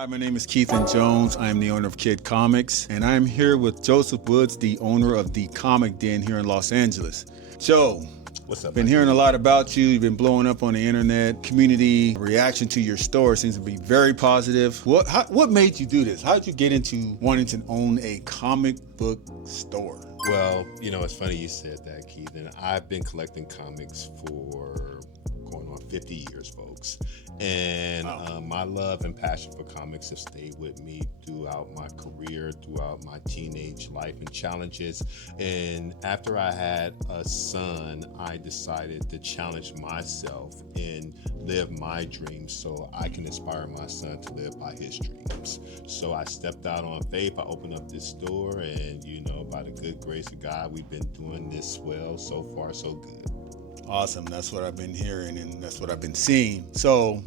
Hi, my name is Keithan Jones. I am the owner of Kid Comics, and I am here with Joseph Woods, the owner of the Comic Den here in Los Angeles. Joe, What's up, been my hearing a dude? lot about you. You've been blowing up on the internet. Community reaction to your store seems to be very positive. What made you do this? How did you get into wanting to own a comic book store? Well, it's funny you said that, Keith. And I've been collecting comics for going on 50 years, folks. And Wow. my love and passion for comics have stayed with me throughout my career, throughout my teenage life and challenges. And after I had a son, I decided to challenge myself and live my dreams so I can inspire my son to live by his dreams. So I stepped out on faith. I opened up this store, and by the good grace of God, we've been doing this well. So far, so good. Awesome. That's what I've been hearing, and that's what I've been seeing. So,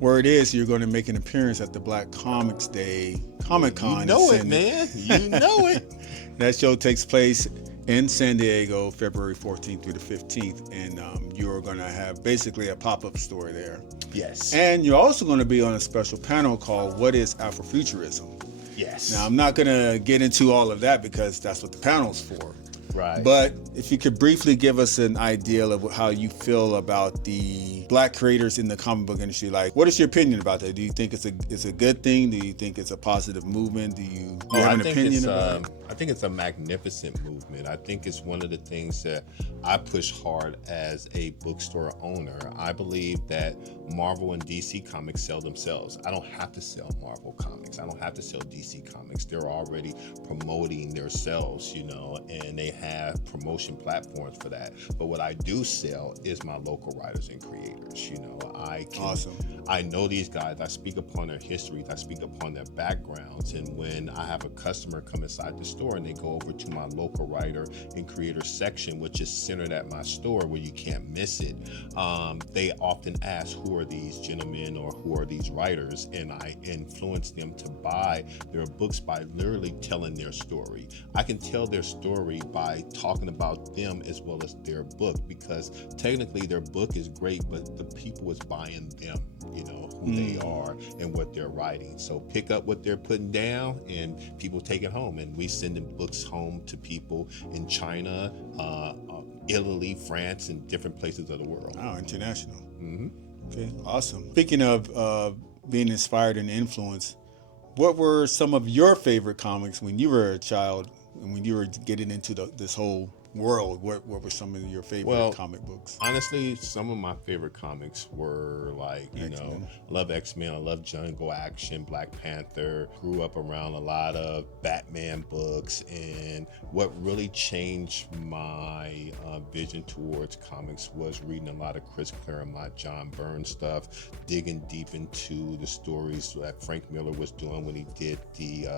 word is you're going to make an appearance at the Black Comics Day Comic Con. You know it, man. You know it. That show takes place in San Diego, February 14th through the 15th, and you're going to have basically a pop-up store there. Yes. And you're also going to be on a special panel called "What is Afrofuturism?" Yes. Now, I'm not going to get into all of that because that's what the panel's for. Right. But if you could briefly give us an idea of how you feel about the Black creators in the comic book industry, like what is your opinion about that? Do you think it's a good thing? Do you think it's a positive movement? Do you have an opinion about it? I think it's a magnificent movement. I think it's one of the things that I push hard as a bookstore owner. I believe that Marvel and DC comics sell themselves. I don't have to sell Marvel comics. I don't have to sell DC comics. They're already promoting themselves, and they have promotion platforms for that. But what I do sell is my local writers and creators. Awesome. I know these guys. I speak upon their histories. I speak upon their backgrounds. And when I have a customer come inside the store and they go over to my local writer and creator section, which is centered at my store where you can't miss it, they often ask, who are these gentlemen or who are these writers? And I influence them to buy their books by literally telling their story. I can tell their story by talking about them as well as their book, because technically their book is great, but the people is buying them, who they are and what they're writing. So pick up what they're putting down and people take it home. And we send them books home to people in China, Italy, France, and different places of the world. Oh, international. Mm-hmm. Okay, awesome. Speaking of being inspired and influenced, what were some of your favorite comics when you were a child and when you were getting into this whole world? What were some of your favorite comic books? Honestly, some of my favorite comics were like, X-Men. I love X-Men, I love Jungle Action, Black Panther, grew up around a lot of Batman books. And what really changed my vision towards comics was reading a lot of Chris Claremont, John Byrne stuff, digging deep into the stories that Frank Miller was doing when he did the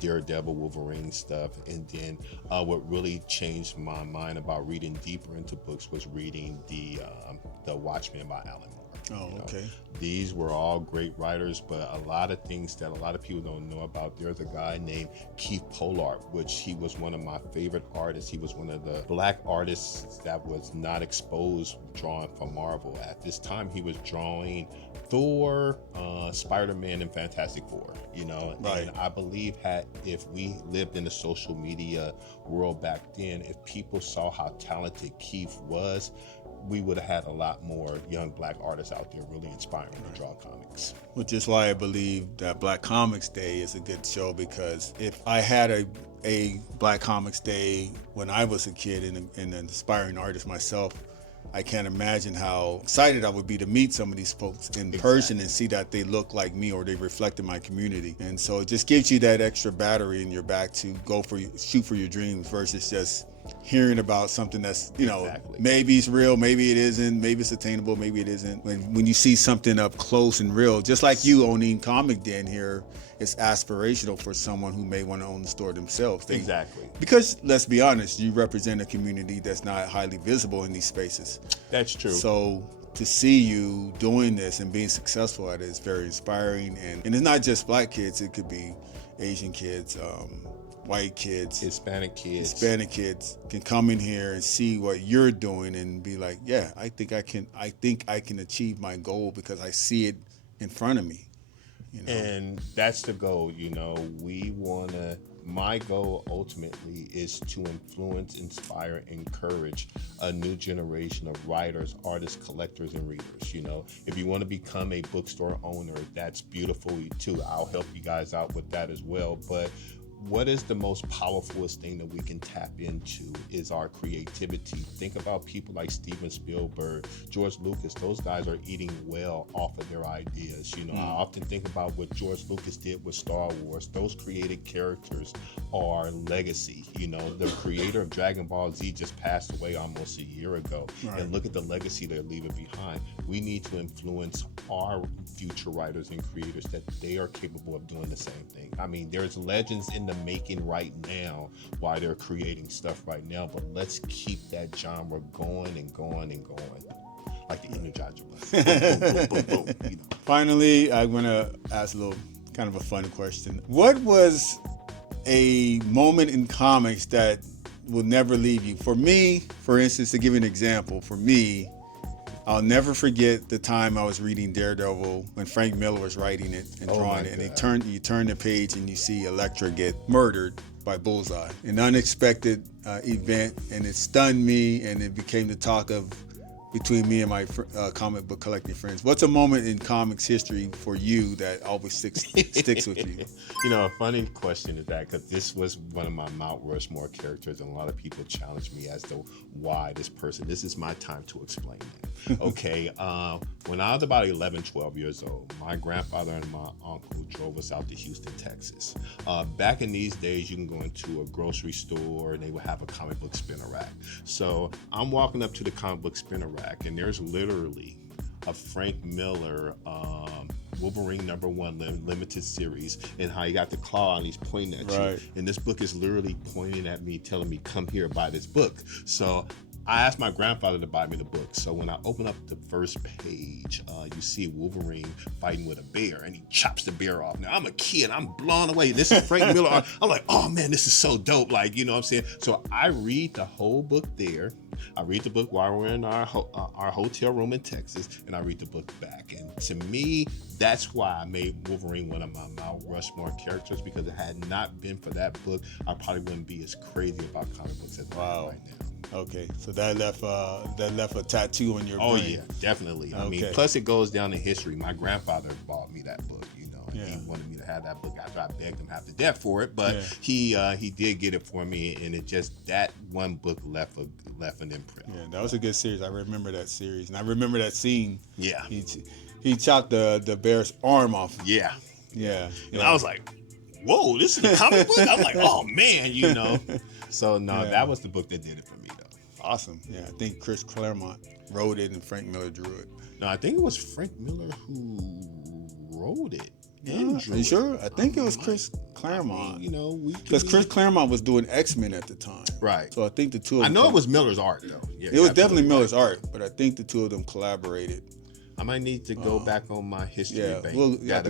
Daredevil Wolverine stuff. And then what really changed my mind about reading deeper into books was reading the Watchmen by Alan Moore. Oh, okay. These were all great writers, but a lot of things that a lot of people don't know about. There's a guy named Keith Pollard, which he was one of my favorite artists. He was one of the Black artists that was not exposed drawing for Marvel. At this time, he was drawing Thor, Spider-Man, and Fantastic Four, Right. And I believe if we lived in the social media world back then, if people saw how talented Keith was, we would have had a lot more young Black artists out there really inspiring to draw comics. Which is why I believe that Black Comics Day is a good show, because if I had a Black Comics Day when I was a kid and an aspiring artist myself, I can't imagine how excited I would be to meet some of these folks in person and see that they look like me or they reflect in my community. And so it just gives you that extra battery in your back to shoot for your dreams versus just hearing about something that's, maybe it's real, maybe it isn't, maybe it's attainable, maybe it isn't. When you see something up close and real, just like you owning Comic Den here, it's aspirational for someone who may want to own the store themselves. Exactly. Because let's be honest, you represent a community that's not highly visible in these spaces. That's true. So to see you doing this and being successful at it is very inspiring. And it's not just Black kids, it could be Asian kids, white kids, Hispanic kids can come in here and see what you're doing and be like, yeah, I think I can achieve my goal because I see it in front of me. And that's the goal. We want to, my goal ultimately is to influence, inspire, encourage a new generation of writers, artists, collectors, and readers. If you want to become a bookstore owner, that's beautiful too. I'll help you guys out with that as well. But what is the most powerfulest thing that we can tap into is our creativity. Think about people like Steven Spielberg, George Lucas. Those guys are eating well off of their ideas. I often think about what George Lucas did with Star Wars. Those created characters are legacy. The creator of Dragon Ball Z just passed away almost a year ago. Right. And look at the legacy they're leaving behind. We need to influence our future writers and creators that they are capable of doing the same thing. I mean, there's legends in the making right now while they're creating stuff right now, but let's keep that genre going and going and going, like the Energizer Bunny. Boom, boom, boom, boom, Finally, I'm gonna ask a little kind of a fun question. What was a moment in comics that will never leave you? For me, for instance, to give you an example, for me, I'll never forget the time I was reading Daredevil when Frank Miller was writing it and drawing it, and you turn the page and you see Elektra get murdered by Bullseye. An unexpected event, and it stunned me, and it became the talk of between me and my comic book collecting friends. What's a moment in comics history for you that always sticks with you? A funny question is that, because this was one of my Mount Rushmore characters, and a lot of people challenge me as to why this person. This is my time to explain that. Okay, when I was about 11, 12 years old, my grandfather and my uncle drove us out to Houston, Texas. Back in these days, you can go into a grocery store and they would have a comic book spinner rack. So I'm walking up to the comic book spinner rack, and there's literally a Frank Miller Wolverine #1 limited series, and how he got the claw and he's pointing at you. And this book is literally pointing at me, telling me, come here, buy this book. So I asked my grandfather to buy me the book. So when I open up the first page, you see Wolverine fighting with a bear, and he chops the bear off. Now, I'm a kid. I'm blown away. This is Frank Miller. I'm like, oh, man, this is so dope. Like, you know what I'm saying? So I read the whole book there. I read the book while we're in our hotel room in Texas, and I read the book back. And to me, that's why I made Wolverine one of my Mount Rushmore characters, because it had not been for that book, I probably wouldn't be as crazy about comic books as I am right now. Okay, so that left a tattoo on your brain. Oh yeah, definitely. I mean, plus it goes down in history. My grandfather bought me that book, and he wanted me to have that book after I begged him half to death for it. But he did get it for me, and it just, that one book left an imprint. Yeah, that was a good series. I remember that series, and I remember that scene. Yeah, he chopped the bear's arm off. Yeah. And I was like, whoa, this is a comic book? I'm like, oh man, So that was the book that did it for me though. Awesome. Yeah, I think Chris Claremont wrote it and Frank Miller drew it. No, I think it was Frank Miller who wrote it. Are you sure? I think it was Chris Claremont. Because Chris Claremont was doing X-Men at the time. Right. So I think the two of them... I know it was Miller's art though. Yeah, it was definitely Miller's art, but I think the two of them collaborated. I might need to go back on my history bank. We'll have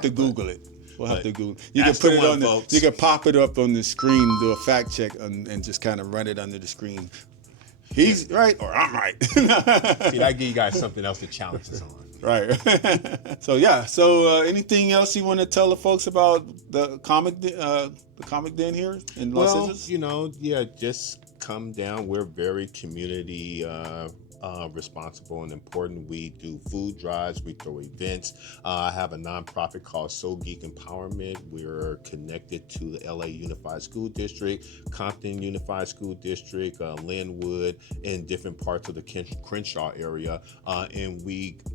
to Google it. We'll have to Google. You can put it on you can pop it up on the screen, do a fact check, and just kind of run it under the screen. He's right or I'm right. See, I give you guys something else to challenge us on. Right. So anything else you want to tell the folks about the comic den here in Los Angeles? Just come down. We're very community responsible and important. We do food drives, we throw events. I have a nonprofit called Soul Geek Empowerment. We're connected to the LA Unified School District, Compton Unified School District, Linwood, and different parts of the Crenshaw area. And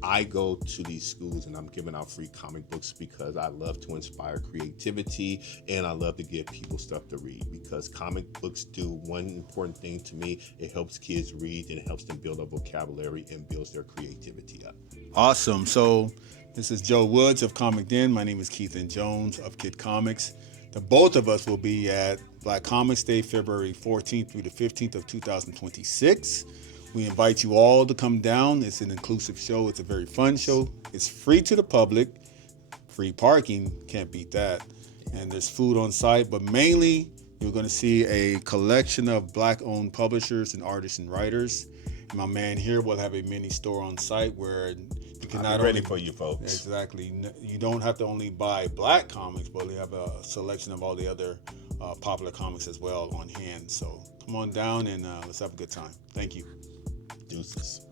I go to these schools and I'm giving out free comic books because I love to inspire creativity and I love to give people stuff to read, because comic books do one important thing to me. It helps kids read and it helps them build a vocabulary and builds their creativity up. Awesome. So this is Joe Woods of Comic Den. My name is Keithan Jones of Kid Comics. The both of us will be at Black Comix Day, February 14th through the 15th of 2026. We invite you all to come down. It's an inclusive show. It's a very fun show. It's free to the public. Free parking, can't beat that. And there's food on site, but mainly you're going to see a collection of Black-owned publishers and artists and writers. My man here will have a mini store on site where you can I'll not be ready only for you folks. exactly, you don't have to only buy Black Comix, but we have a selection of all the other popular comics as well on hand. So come on down and let's have a good time. Thank you. Deuces.